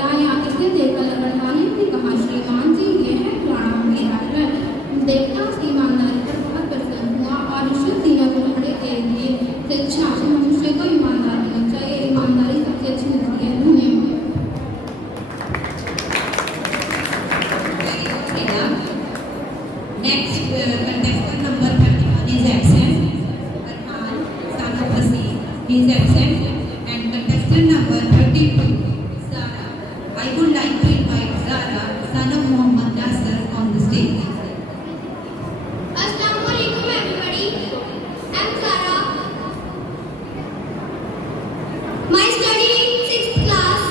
लाया। इसे देखकर लकड़हारे ने कहा, श्रीमान जी, यह कुल्हाड़ा मेरा है। देवता उसकी ईमानदारी पर बहुत प्रसन्न हुआ और शुद्ध तीनों कुल्हाड़े दे दिए। शिक्षा, मनुष्य को ईमानदार होना चाहिए। ईमानदारी सबसे अच्छी होती है। धन्यवाद। Next contestant number 31 is absent. Arman Sanapasi is absent, and contestant number 32, Zara. I would like to invite Zara, son of Muhammad Nasser, on the stage. Assalamualaikum everybody. I'm Zara. My study in 6th class,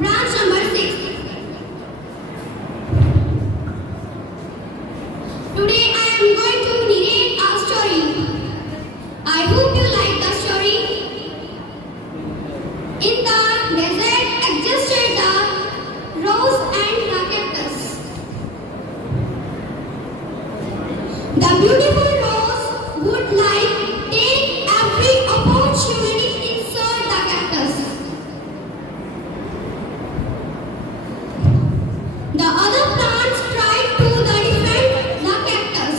branch number 6. Today I am going to narrate a story. I hope you like the story. In the desert existed the rose and the cactus. The beautiful rose would like take every opportunity inside the cactus. The other plants tried to defend the cactus,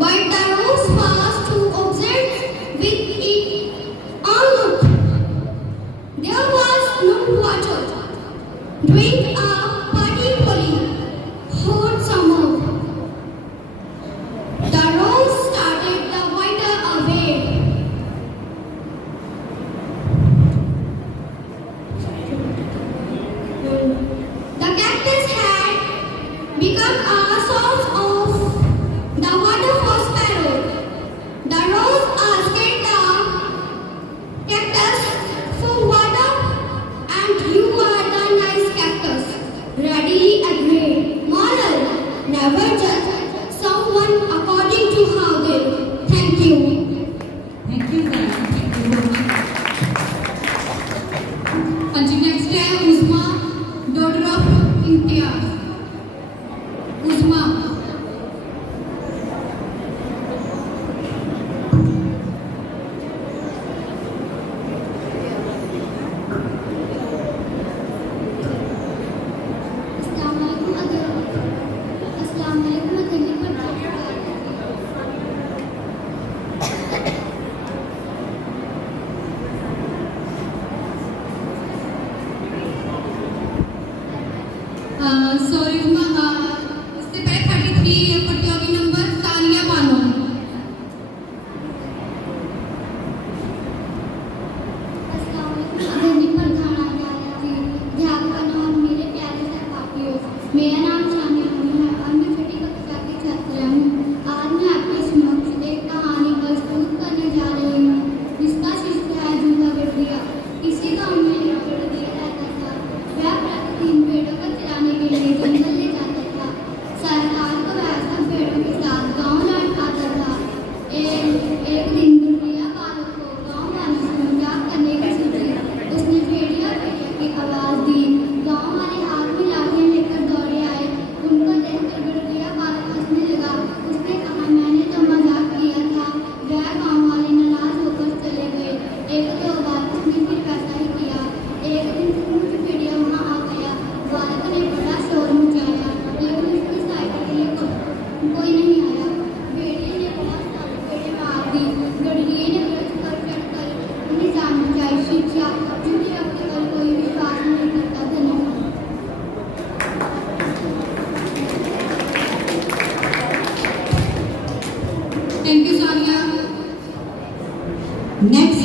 but the rose was too obsessed with its own look. There was no water during a particularly hot summer. The rose started the water away. The cactus had become a source of the water for sparrows. The rose asked the cactus for water, and you are the nice cactus. Readily agreed. Moral: never judge someone according to how they look. Thank you. Thank you, Zara. Thank you very much. हाँ जी, next है उस्मा, daughter of Imtiaz. Usma. Assalamualaikum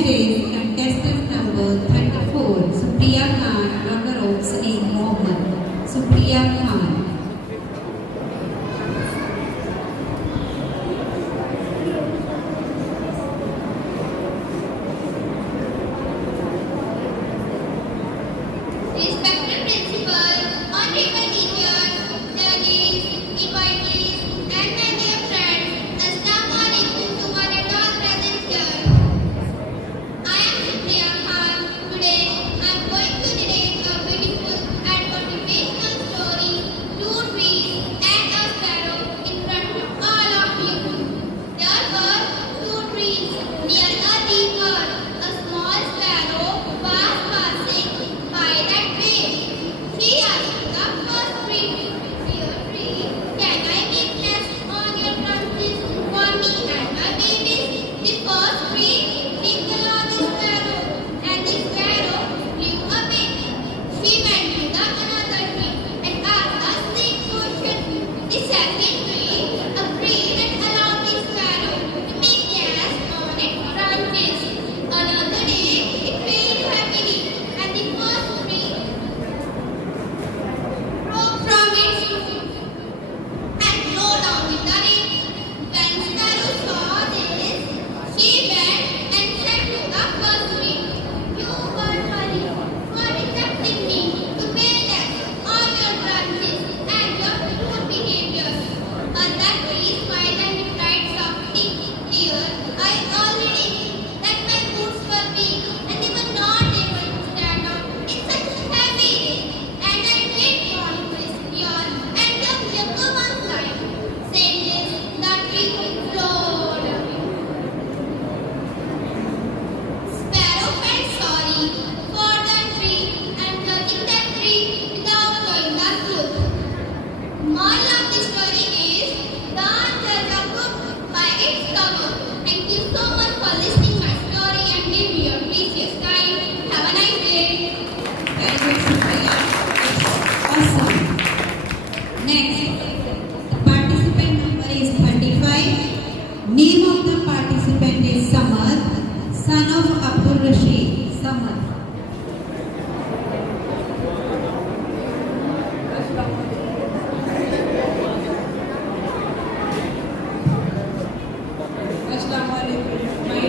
today's contestant number 34, Supriya Khan, daughter of Saeed Mohammed. Supriya Khan. Respected principal, honorable teachers, judges, invitees, and my dear friends, Assalamu alaikum to one and all present here. I am Supriya Khan. Today, I am going to narrate a beautiful and motivational story, Two Trees and a Sparrow, in front of all of you. There were two trees near a river. A small sparrow was passing by that way. She asked the first tree, "Dear tree, can I make nest on your branches for me and my babies?" The first tree picked along the sparrow, and the sparrow flew away. She went to the another tree and asked the same question. The second tree agreed and allowed the sparrow to make nest on its branches. Another day, it rained heavily, and the first tree broke from its roots and flew down in the rain. When Sparrow saw this, she went and said to the first tree, "You were sorry for rejecting me to pay less on your branches and your rude behavior." But that tree smiled and replied softly, "Dear, I already knew that my roots were weak and they were not able to stand up in such heavy rain, and I didn't want to risk your and your younger one's life." Saying this, the tree flowed away. Sparrow felt sorry for that tree and judging that tree without knowing the truth. Moral of the story is, don't judge a book by its cover. Thank you so much for listening my story and give me your precious time. Have a nice day. Very good, Supriya. Awesome. Next, the participant number is 35. Name of the participant is Samad, son of Abdul Rashid. Samad. Assalamu alaikum. My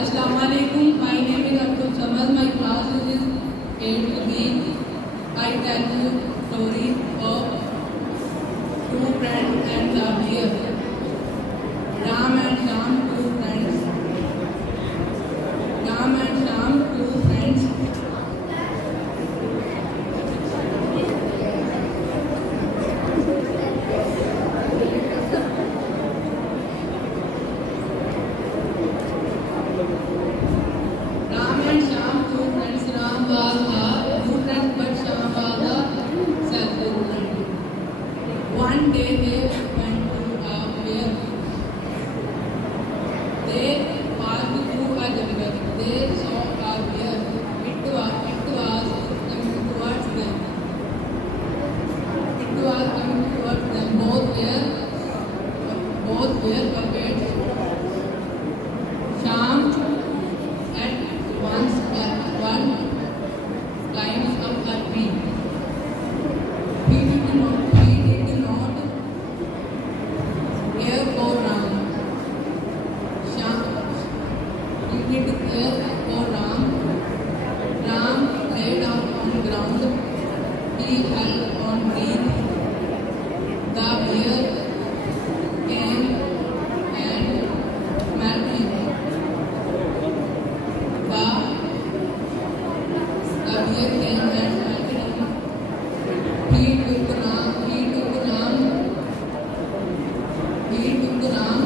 Assalamu alaikum. My name is Abdul Samad. My class is 8B. I tell you story of two friends and a deer. Ram and Sham, two friends. Ram and Sham, two friends. Ram and Sham, two friends. Ram was the prudent, but Sham was the self-reliant. One day they went to a fair. They passed through a jungle. They saw a bear. It was coming towards them. It was coming towards them. Both were afraid. Sham at once one climbs up a tree. He did not care for Ram. He did care for Ram. Ram lay down on the ground. He held on breath. The bear came and smelled him. The bear came and smelled him. He took Ram.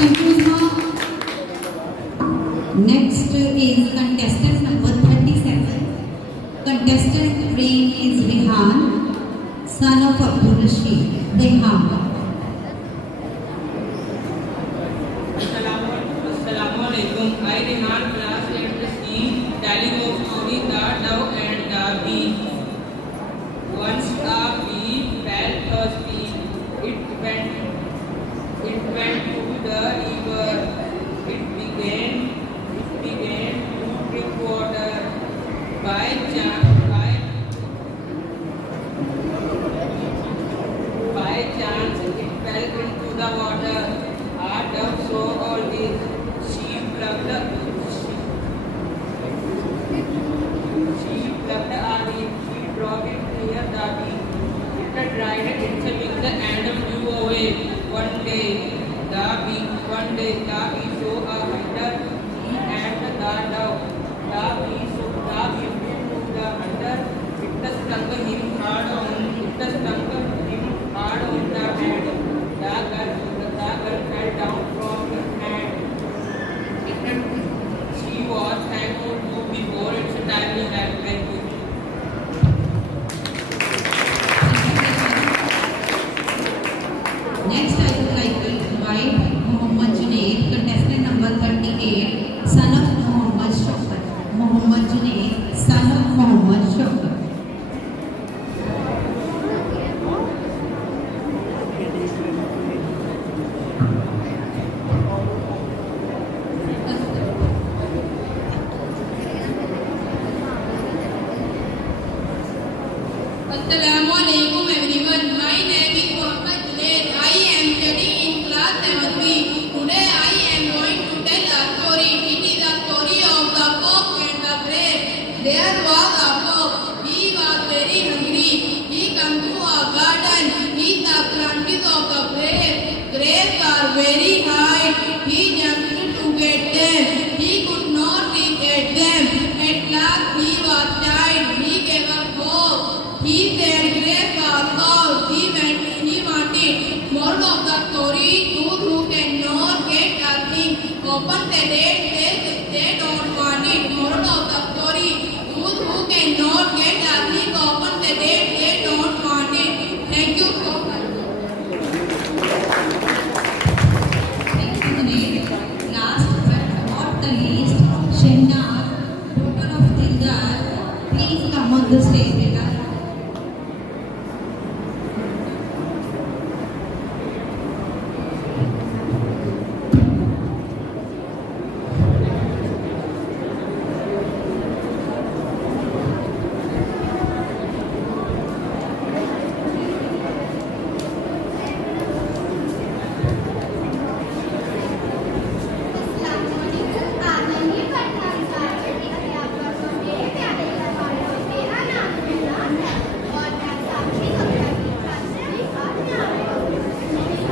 Thank you, Usma. Next is contestant number 37. Contestant name is Rehan, son of Abdul Rashid. Rehan. Assalamualaikum. I Rehan, class 8C, telling of story the dove and the bee. Once a bee felt thirsty. It went to the river. It began to drink water. By chance, it fell into the water. A dove saw all this. She plucked a leaf. She dropped it near the bee. It dried its wings and flew away. One day the bee saw a hunter. He and the dove. The bee flew to the hunter. It stung him hard on the hand. The girl fell down from the hand. She was thankful to before its time to have. Thank you. Next, I would like to invite Muhammad Junaid, contestant number 38, son of Muhammad Shokar. Muhammad Junaid, son of Muhammad Shokar. Assalamualaikum everyone. My name is Muhammad Junaid. I am studying in class 7B. Today I am going to tell a story. It is a story of the cock and the grave. There was a cock. He was very hungry. He came to a garden. He saw branches of the grave. Graves are very high. He jumped to get them. He could not reach at them. At last he was tired. He gave up hope. He said graves are cows. He wanted more of the story. Those who cannot get a thing open the date. They don't want it. More of the story. Those who cannot get a thing open the date. They don't want it. Thank you so much. Thank you, Junaid. Last but not the least, Shehnaz, daughter of Dildar. Please come on the stage, beta. आदरणीय प्रधान साहब, अध्यापक और मेरे प्यारे मेहमानों, मेरा नाम है और मैं सातवीं कक्षा की छात्रा आज यहाँ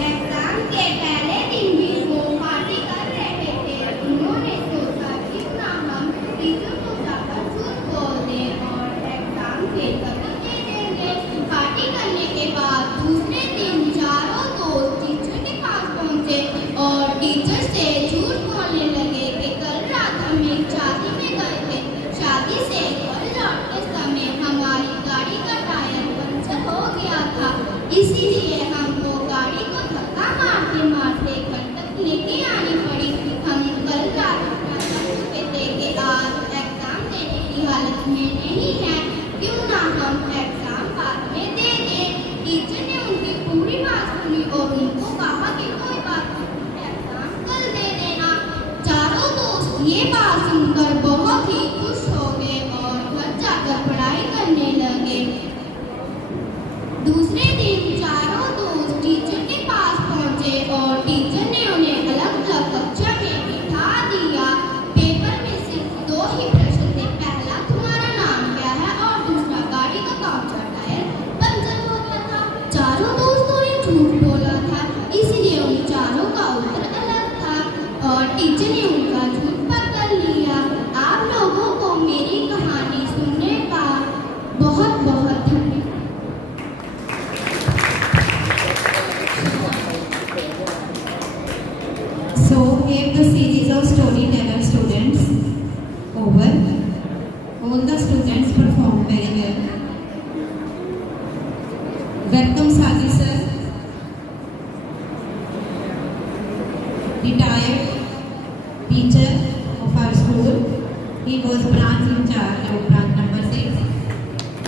एग्जाम के पहले दिन भी वो पार्टी कर रहे थे। उन्होंने सोचा क्यों ना हम टीचर को जाकर झूठ बोल दें और एग्जाम फेल करके दे देंगे। पार्टी करने के बाद दूसरे दिन चारों दोस्त टीचर के पास पहुंचे और टीचर से झूठ बोलने लगे कि कल रात हम एक शादी में गए थे। शादी से घर लौटते समय हमारी गाड़ी का टायर पंचर हो गया था, इसीलिए हमको गाड़ी को धक्का मारते मारते घर तक लेके आनी पड़ी। हम कल रात चुके थे कि आज एग्जाम देने की हालत में नहीं है, क्यों ना हम एग्जाम बाद में दे दें। टीचर ने उनकी पूरी बात सुनी और उनको कहा कि कोई बात नहीं, एग्जाम कल दे देना। चारों दोस्त ये बात सुनकर बहुत ही खुश हो गए और घर जाकर पढ़ाई करने लगे। दूसरे दिन चारों दोस्त टीचर के पास पहुंचे और टीचर ने उन्हें अलग अलग कक्षा में बिठा दिया। पेपर में सिर्फ दो ही प्रश्न थे, पहला तुम्हारा नाम क्या है और दूसरा गाड़ी का कौन सा टायर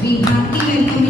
We heartily welcome